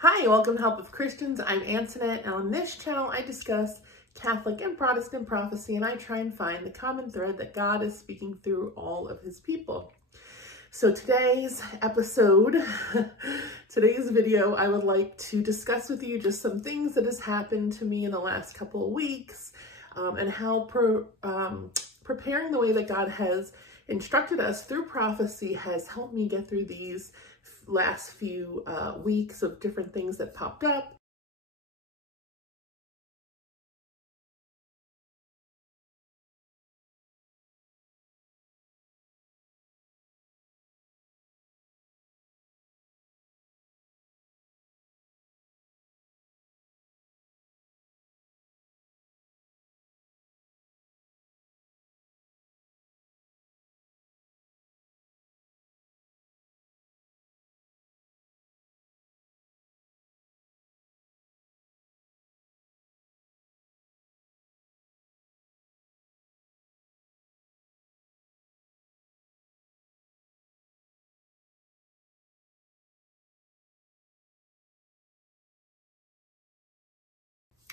Hi, welcome to Help of Christians. I'm Antoinette, and on this channel I discuss Catholic and Protestant prophecy, and I try and find the common thread that God is speaking through all of his people. So today's episode, today's video, I would like to discuss with you just some things that has happened to me in the last couple of weeks, and how preparing the way that God has instructed us through prophecy has helped me get through these last few weeks of different things that popped up.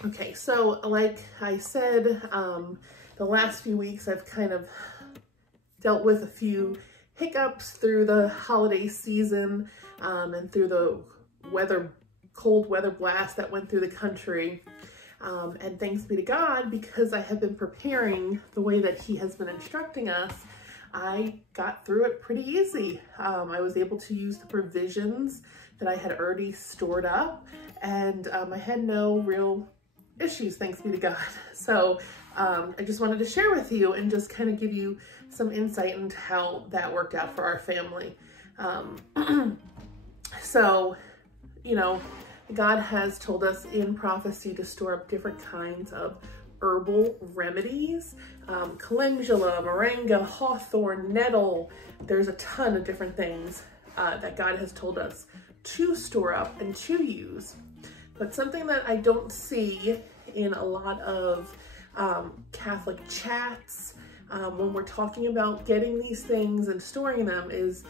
Okay, so like I said, the last few weeks I've kind of dealt with a few hiccups through the holiday season and through the cold weather blast that went through the country. And thanks be to God, because I have been preparing the way that he has been instructing us, I got through it pretty easy. I was able to use the provisions that I had already stored up, and I had no real issues, thanks be to God. So I just wanted to share with you and just kind of give you some insight into how that worked out for our family. So, you know, God has told us in prophecy to store up different kinds of herbal remedies, calendula, moringa, hawthorn, nettle. There's a ton of different things that God has told us to store up and to use. But something that I don't see in a lot of Catholic chats when we're talking about getting these things and storing them is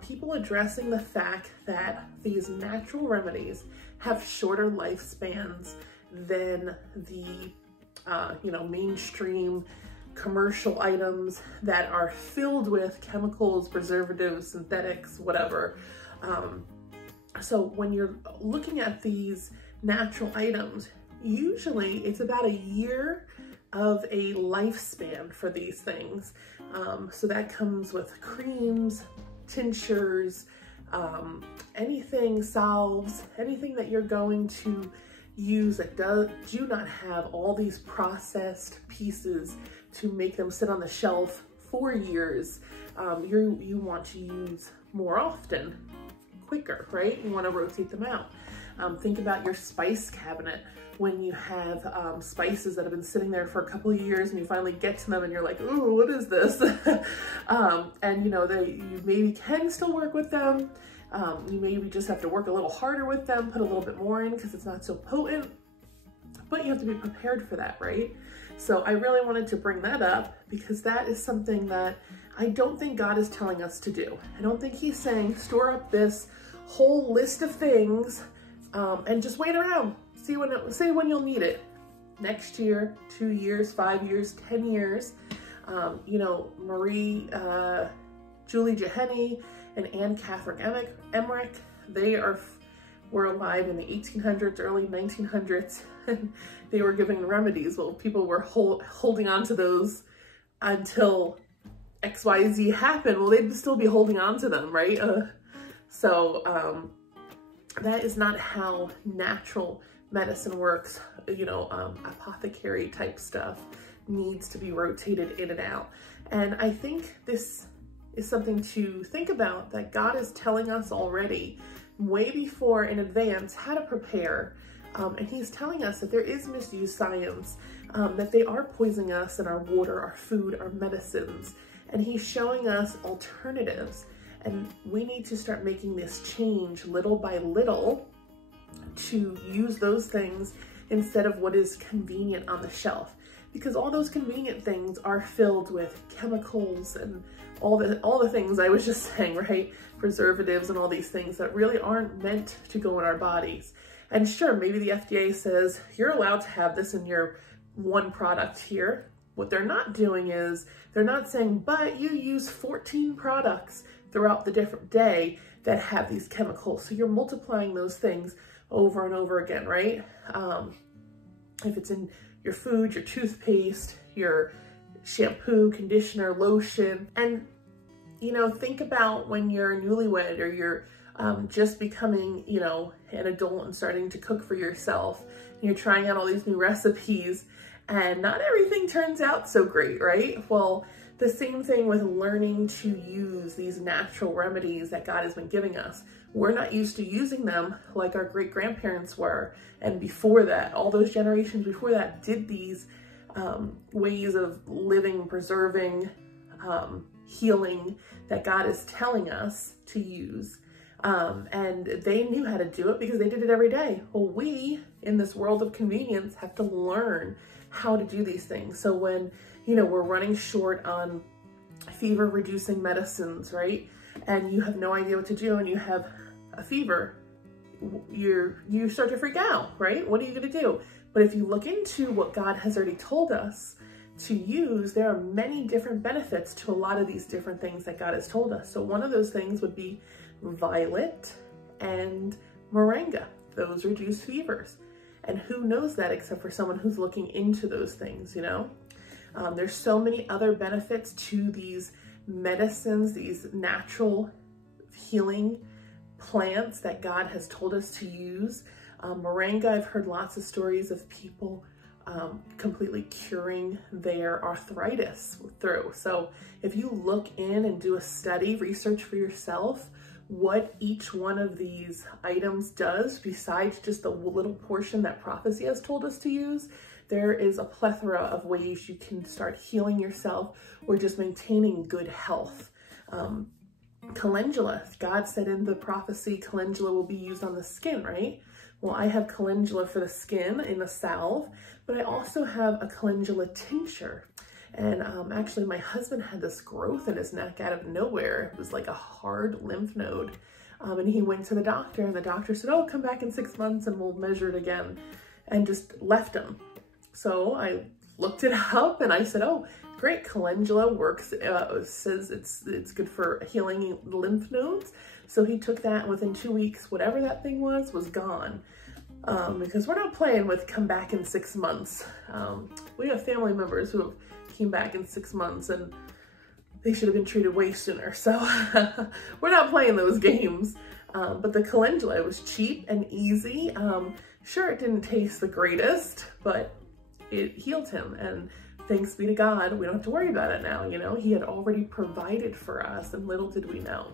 people addressing the fact that these natural remedies have shorter lifespans than the mainstream commercial items that are filled with chemicals, preservatives, synthetics, whatever. So when you're looking at these natural items, usually it's about a year of a lifespan for these things. So that comes with creams, tinctures, anything, salves, anything that you're going to use that do not have all these processed pieces to make them sit on the shelf for years. You want to use more often, quicker, right? You want to rotate them out. Think about your spice cabinet. When you have spices that have been sitting there for a couple of years and you finally get to them and you're like, ooh, what is this? And you know, you maybe can still work with them. You maybe just have to work a little harder with them, put a little bit more in because it's not so potent, but you have to be prepared for that, right? So I really wanted to bring that up because that is something that I don't think God is telling us to do. I don't think he's saying store up this whole list of things and just wait around. See when you'll need it. Next year, 2 years, 5 years, 10 years. You know, Julie Jeheny and Anne Catherine Emmerich, they were alive in the 1800s, early 1900s, and they were giving remedies. Well, people were holding on to those until XYZ happened. Well, they'd still be holding on to them, right? That is not how natural medicine works. You know, apothecary type stuff needs to be rotated in and out. And I think this is something to think about, that God is telling us already way before in advance how to prepare. And he's telling us that there is misused science, that they are poisoning us in our water, our food, our medicines. And he's showing us alternatives. And we need to start making this change little by little to use those things instead of what is convenient on the shelf. because all those convenient things are filled with chemicals and all the things I was just saying, right? Preservatives and all these things that really aren't meant to go in our bodies. And sure, maybe the FDA says you're allowed to have this in your one product here. What they're not doing is they're not saying, but you use 14 products throughout the different day that have these chemicals. So you're multiplying those things over and over again, right? If it's in your food, your toothpaste, your shampoo, conditioner, lotion. And, you know, think about when you're newlywed or you're just becoming, you know, an adult and starting to cook for yourself. And you're trying out all these new recipes and not everything turns out so great, right? Well, the same thing with learning to use these natural remedies that God has been giving us. We're not used to using them like our great-grandparents were. And before that, all those generations before that did these ways of living, preserving, healing that God is telling us to use. And they knew how to do it because they did it every day. Well, we, in this world of convenience, have to learn how to do these things. So when, you know, we're running short on fever reducing medicines, right? And you have no idea what to do and you have a fever, you start to freak out, right? What are you going to do? But if you look into what God has already told us to use, there are many different benefits to a lot of these different things that God has told us. So one of those things would be violet and moringa. Those reduce fevers. And who knows that except for someone who's looking into those things, you know? There's so many other benefits to these medicines, these natural healing plants that God has told us to use. Moringa, I've heard lots of stories of people completely curing their arthritis through. So if you look in and do a study, research for yourself what each one of these items does besides just the little portion that prophecy has told us to use, there is a plethora of ways you can start healing yourself or just maintaining good health. Calendula, God said in the prophecy, calendula will be used on the skin, right? Well, I have calendula for the skin in a salve, but I also have a calendula tincture. And actually my husband had this growth in his neck out of nowhere. It was like a hard lymph node. And he went to the doctor and the doctor said, oh, come back in 6 months and we'll measure it again, and just left him. So I looked it up and I said, oh, great, calendula works, says it's good for healing lymph nodes. So he took that and within 2 weeks, whatever that thing was gone. Because we're not playing with come back in 6 months. We have family members who have came back in 6 months and they should have been treated way sooner. So we're not playing those games. But the calendula was cheap and easy. Sure, it didn't taste the greatest, but it healed him. And thanks be to God, we don't have to worry about it now. You know, he had already provided for us and little did we know.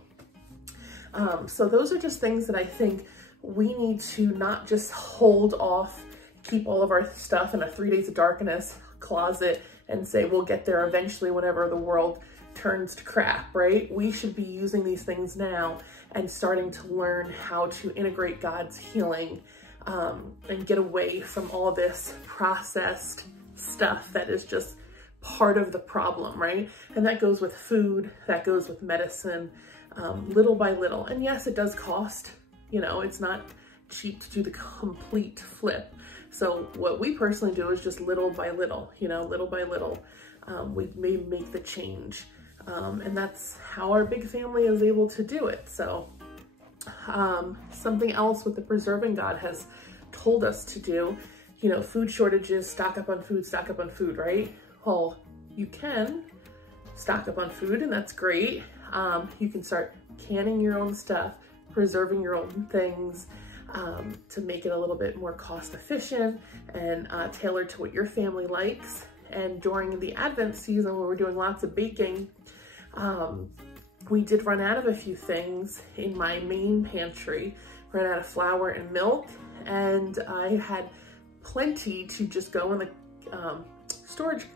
So those are just things that I think we need to not just hold off, keep all of our stuff in a 3 days of darkness closet and say we'll get there eventually whenever the world turns to crap, right? We should be using these things now and starting to learn how to integrate God's healing and get away from all this processed stuff that is just part of the problem, right? And that goes with food, that goes with medicine, little by little. And yes, it does cost, you know, it's not cheap to do the complete flip. So what we personally do is just little by little, you know, little by little, we may make the change. And that's how our big family is able to do it. So something else with the preserving God has told us to do, you know, food shortages, stock up on food, right? Well, you can stock up on food and that's great. You can start canning your own stuff, preserving your own things, to make it a little bit more cost efficient and tailored to what your family likes. And during the Advent season, when we're doing lots of baking, we did run out of a few things in my main pantry, ran out of flour and milk, and I had plenty to just go in the storage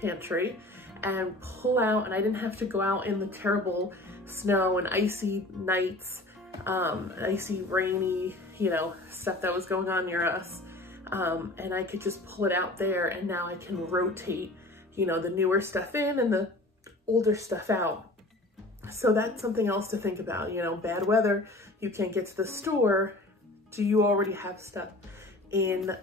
pantry and pull out, and I didn't have to go out in the terrible snow and icy nights, icy, rainy, you know, stuff that was going on near us. and I could just pull it out there, and now I can rotate, you know, the newer stuff in and the older stuff out. So that's something else to think about. You know, bad weather, you can't get to the store. Do you already have stuff in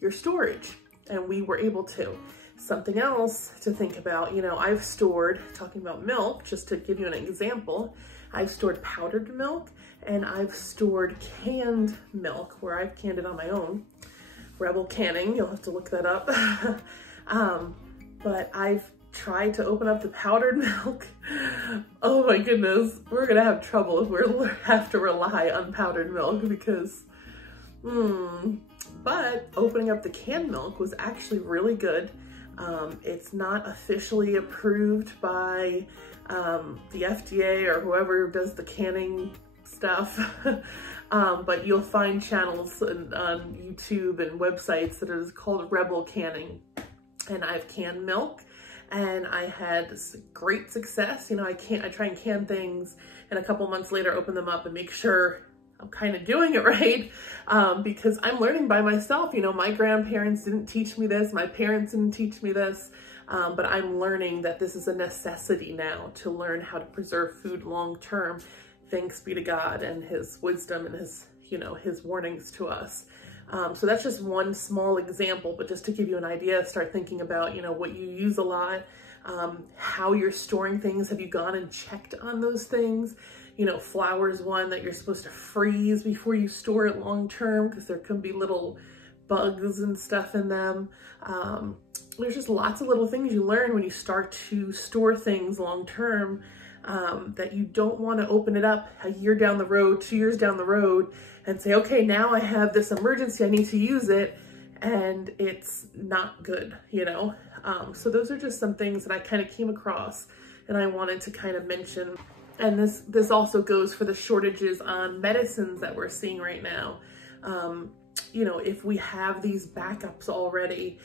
your storage? And we were able to. Something else to think about, you know, I've stored, talking about milk, just to give you an example, I've stored powdered milk and I've stored canned milk where I've canned it on my own. Rebel canning, you'll have to look that up. But I've tried to open up the powdered milk. Oh my goodness, we're gonna have trouble if we have to rely on powdered milk because, but opening up the canned milk was actually really good. It's not officially approved by the FDA or whoever does the canning stuff, but you'll find channels on YouTube and websites that is called Rebel Canning. And I've canned milk and I had great success. You know, I try and can things and a couple months later open them up and make sure I'm kind of doing it right, because I'm learning by myself. You know, my grandparents didn't teach me this, my parents didn't teach me this, but I'm learning that this is a necessity now to learn how to preserve food long term. Thanks be to God and his wisdom and his, you know, his warnings to us. So that's just one small example, but just to give you an idea, start thinking about, you know, what you use a lot, how you're storing things. Have you gone and checked on those things? You know, flour's one that you're supposed to freeze before you store it long term because there can be little bugs and stuff in them. There's just lots of little things you learn when you start to store things long term, that you don't want to open it up a year down the road, 2 years down the road and say, okay, now I have this emergency, I need to use it, and it's not good, you know? So those are just some things that I kind of came across and I wanted to kind of mention. And this also goes for the shortages on medicines that we're seeing right now. You know, if we have these backups already,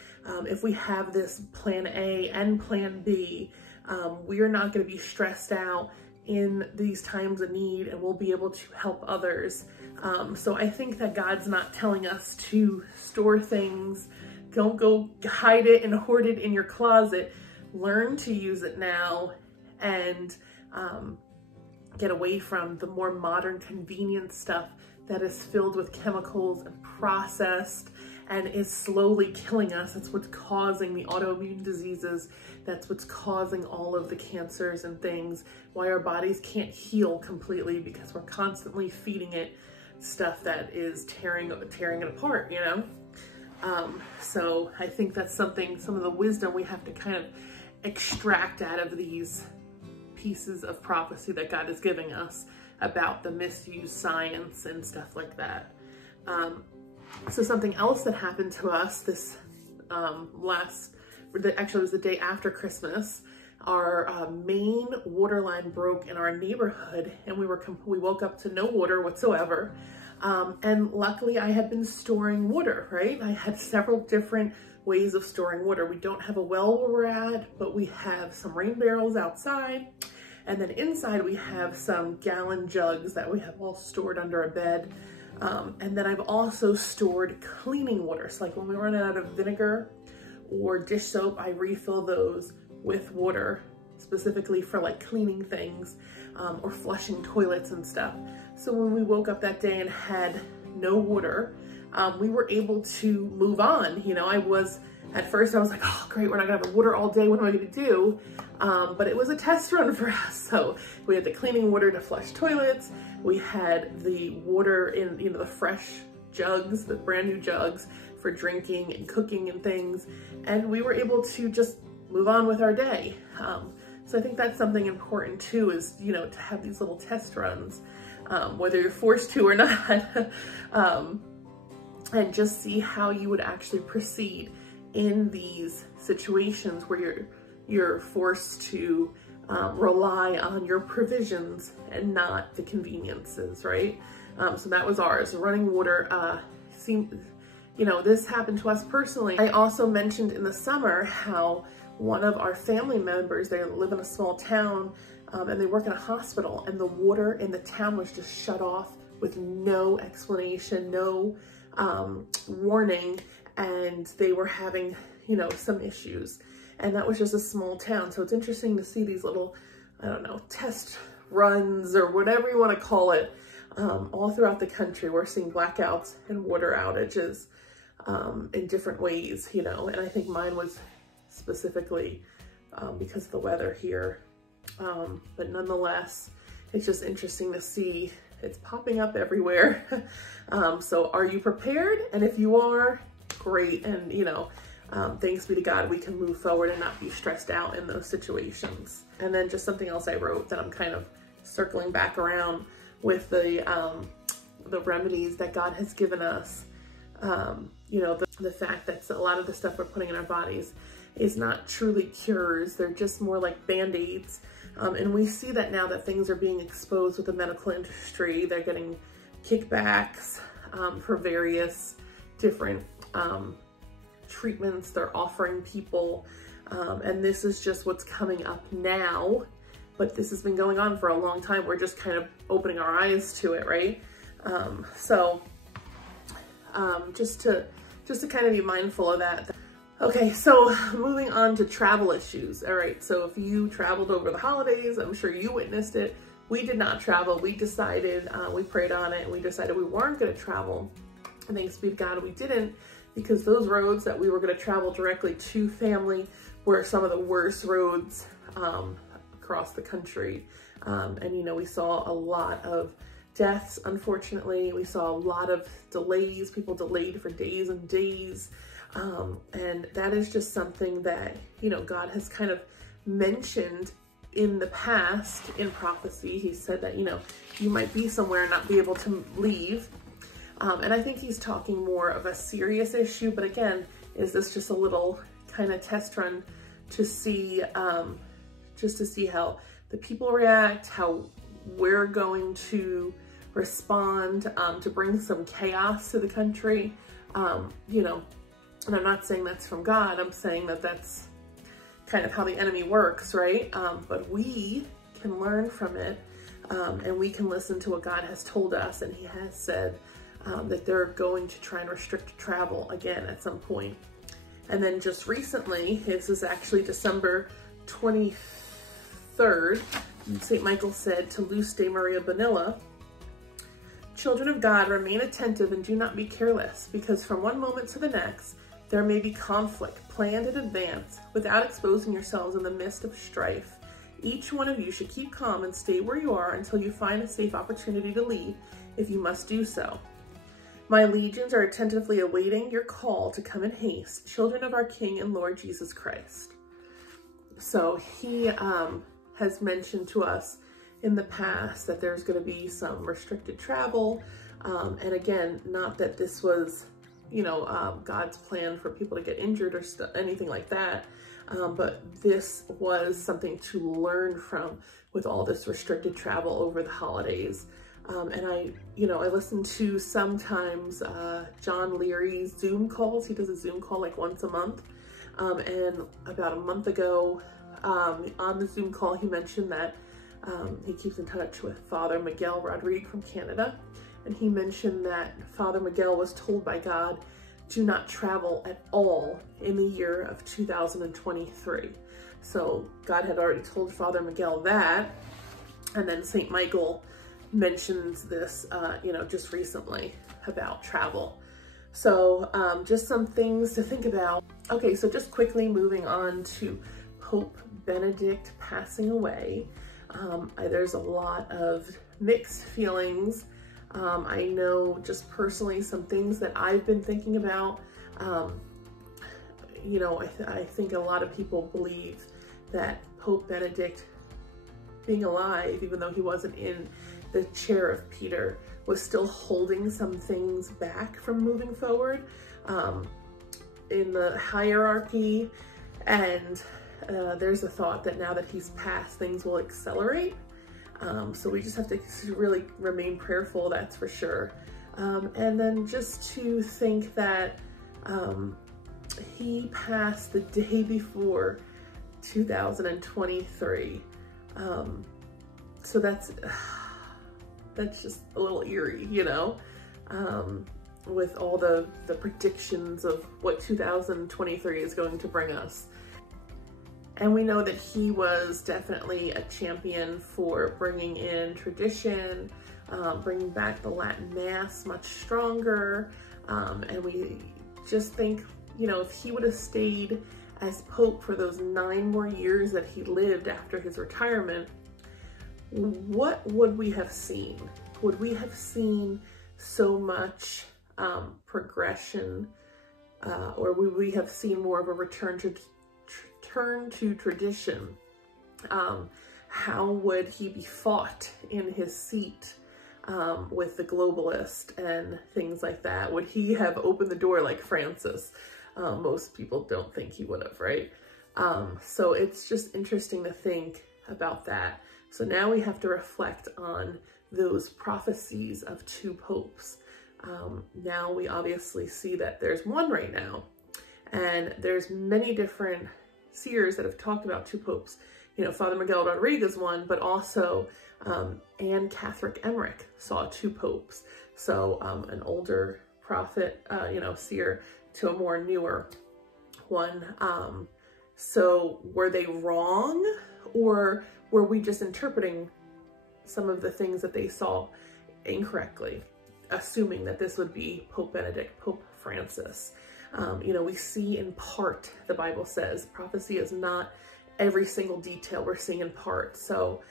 if we have this plan A and plan B, we are not going to be stressed out in these times of need, and we'll be able to help others. So I think that God's not telling us to store things. Don't go hide it and hoard it in your closet. Learn to use it now and get away from the more modern convenient stuff that is filled with chemicals and processed and is slowly killing us. That's what's causing the autoimmune diseases. That's what's causing all of the cancers and things, why our bodies can't heal completely, because we're constantly feeding it stuff that is tearing it apart, you know? So I think that's something, some of the wisdom we have to kind of extract out of these pieces of prophecy that God is giving us about the misused science and stuff like that. So something else that happened to us this actually it was the day after Christmas, our main water line broke in our neighborhood and we woke up to no water whatsoever. And luckily I had been storing water, right? I had several different ways of storing water. We don't have a well where we're at, but we have some rain barrels outside. And then inside we have some gallon jugs that we have all stored under a bed. And then I've also stored cleaning water. So like when we run out of vinegar or dish soap, I refill those with water specifically for like cleaning things or flushing toilets and stuff. So when we woke up that day and had no water, we were able to move on. You know, at first I was like, oh great, we're not gonna have water all day, what am I gonna do? But it was a test run for us. So we had the cleaning water to flush toilets. We had the water in, you know, the fresh jugs, the brand new jugs for drinking and cooking and things. And we were able to just move on with our day. So I think that's something important too, is, you know, to have these little test runs, whether you're forced to or not, and just see how you would actually proceed in these situations where you're forced to rely on your provisions and not the conveniences, right? So that was ours. Running water you know, this happened to us personally. I also mentioned in the summer how one of our family members, they live in a small town and they work in a hospital, and the water in the town was just shut off with no explanation, no warning, and they were having, you know, some issues. And that was just a small town. So it's interesting to see these little, I don't know, test runs or whatever you want to call it, all throughout the country. We're seeing blackouts and water outages in different ways, you know, and I think mine was specifically because of the weather here. But nonetheless, it's just interesting to see it's popping up everywhere. So are you prepared? And if you are, great. And, you know, thanks be to God, we can move forward and not be stressed out in those situations. And then just something else I wrote that I'm kind of circling back around with the remedies that God has given us. You know, the fact that a lot of the stuff we're putting in our bodies is not truly cures. They're just more like band-aids. And we see that now that things are being exposed with the medical industry. They're getting kickbacks for various different treatments they're offering people. And this is just what's coming up now, but this has been going on for a long time. We're just kind of opening our eyes to it, right? Just to kind of be mindful of that. Okay, so moving on to travel issues. All right, so if you traveled over the holidays, I'm sure you witnessed it. We did not travel. We decided, we prayed on it, and we decided we weren't gonna travel. And thanks be to God, we didn't, because those roads that we were gonna travel directly to family were some of the worst roads across the country. And you know, we saw a lot of deaths, unfortunately. We saw a lot of delays, people delayed for days and days. And that is just something that, you know, God has kind of mentioned in the past in prophecy. He said that, you know, you might be somewhere and not be able to leave. And I think he's talking more of a serious issue, but again, is this just a little kind of test run to see, just to see how the people react, how we're going to respond, to bring some chaos to the country, you know. And I'm not saying that's from God. I'm saying that that's kind of how the enemy works, right? But we can learn from it, and we can listen to what God has told us. And he has said that they're going to try and restrict travel again at some point. And then just recently, this is actually December 23rd, St. Michael said to Luce de Maria Bonilla, "Children of God, remain attentive and do not be careless, because from one moment to the next, there may be conflict planned in advance without exposing yourselves in the midst of strife. Each one of you should keep calm and stay where you are until you find a safe opportunity to leave, if you must do so. My legions are attentively awaiting your call to come in haste, children of our King and Lord Jesus Christ." So he has mentioned to us in the past that there's going to be some restricted travel. And again, not that this was, you know, God's plan for people to get injured or anything like that. But this was something to learn from with all this restricted travel over the holidays. And I listen to sometimes John Leary's Zoom calls. He does a Zoom call like once a month. And about a month ago, on the Zoom call, he mentioned that he keeps in touch with Father Miguel Rodriguez from Canada. And he mentioned that Father Miguel was told by God, do not travel at all in the year of 2023. So God had already told Father Miguel that. And then St. Michael mentions this, just recently about travel. So just some things to think about. Okay, so just quickly moving on to Pope Benedict passing away. There's a lot of mixed feelings. I know just personally some things that I've been thinking about. I think a lot of people believe that Pope Benedict being alive, even though he wasn't in the chair of Peter, was still holding some things back from moving forward in the hierarchy. And there's a thought that now that he's passed, things will accelerate. So we just have to really remain prayerful, that's for sure. And then just to think that he passed the day before 2023. So that's just a little eerie, you know? with all the predictions of what 2023 is going to bring us. And we know that he was definitely a champion for bringing in tradition, bringing back the Latin Mass much stronger. And we just think, you know, if he would have stayed as Pope for those 9 more years that he lived after his retirement, what would we have seen? Would we have seen so much progression, or would we have seen more of a return to tradition? How would he be fought in his seat with the globalist and things like that? Would he have opened the door like Francis? Most people don't think he would have, right? So it's just interesting to think about that. So now we have to reflect on those prophecies of 2 popes. Now we obviously see that there's one right now, and there's many different seers that have talked about 2 popes. You know, Father Miguel Rodriguez one, but also Anne Catherine Emmerich saw 2 popes. So an older prophet, you know, seer, to a more newer one. So were they wrong, or were we just interpreting some of the things that they saw incorrectly, assuming that this would be Pope Benedict, Pope Francis? You know, we see in part, the Bible says, prophecy is not every single detail we're seeing in part. So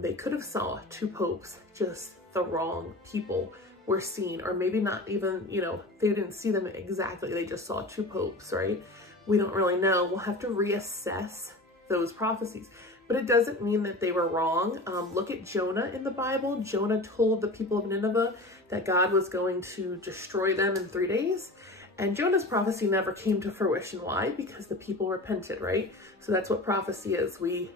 they could have saw 2 popes, just the wrong people were seen, or maybe not even, you know, they didn't see them exactly. They just saw 2 popes, right? We don't really know. We'll have to reassess those prophecies. But it doesn't mean that they were wrong. Look at Jonah in the Bible. Jonah told the people of Nineveh that God was going to destroy them in 3 days. And Jonah's prophecy never came to fruition. Why? Because the people repented, right? So that's what prophecy is. We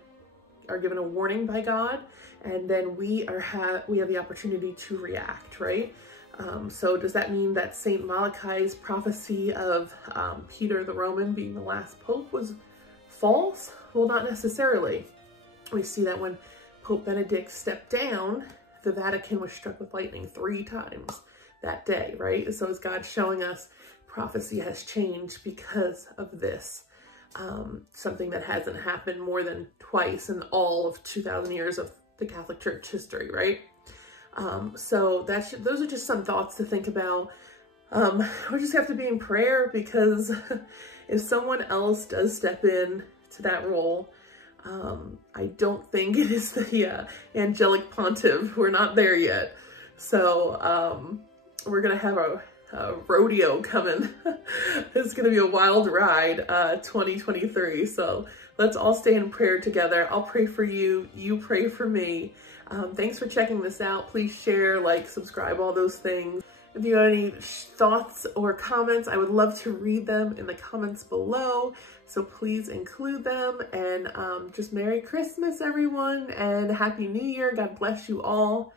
are given a warning by God, and then we have the opportunity to react, right? So does that mean that Saint Malachi's prophecy of Peter the Roman being the last pope was false? Well, not necessarily. We see that when Pope Benedict stepped down, the Vatican was struck with lightning 3 times that day, right? So is God showing us prophecy has changed because of this? Something that hasn't happened more than twice in all of 2,000 years of the Catholic Church history, right? So those are just some thoughts to think about. We just have to be in prayer, because if someone else does step in to that role, I don't think it is the angelic pontiff. We're not there yet. So we're gonna have a rodeo coming. It's gonna be a wild ride, 2023. So let's all stay in prayer together. I'll pray for you, you pray for me. Thanks for checking this out. Please share, like, subscribe, all those things. If you have any thoughts or comments, I would love to read them in the comments below. So please include them. And just Merry Christmas, everyone, and Happy New Year. God bless you all.